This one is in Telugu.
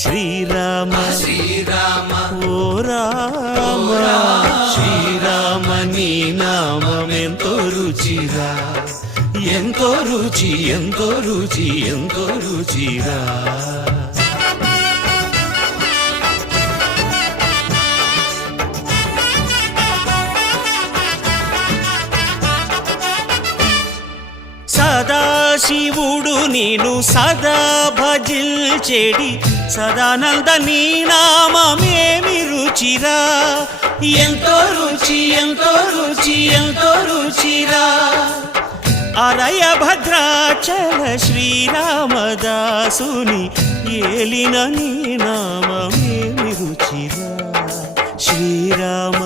శ్రీరామ శ్రీరామ ఓ రామ శ్రీరామ నీ నామం ఎంతో రుచిరా, ఎంతో రుచి ఎంతో రుచి ఎంతో రుచిరా. సదాశివుడు నేను సదా భజిల్చెడి సదానంద నీ నామమేమి రుచిరా, ఎంతో రుచి ఎంతో రుచి ఎంతో రుచిరా. అరయ భద్రాచల శ్రీరామదాసుని ఏలిన నీ నామమేమి రుచిరా, శ్రీరామ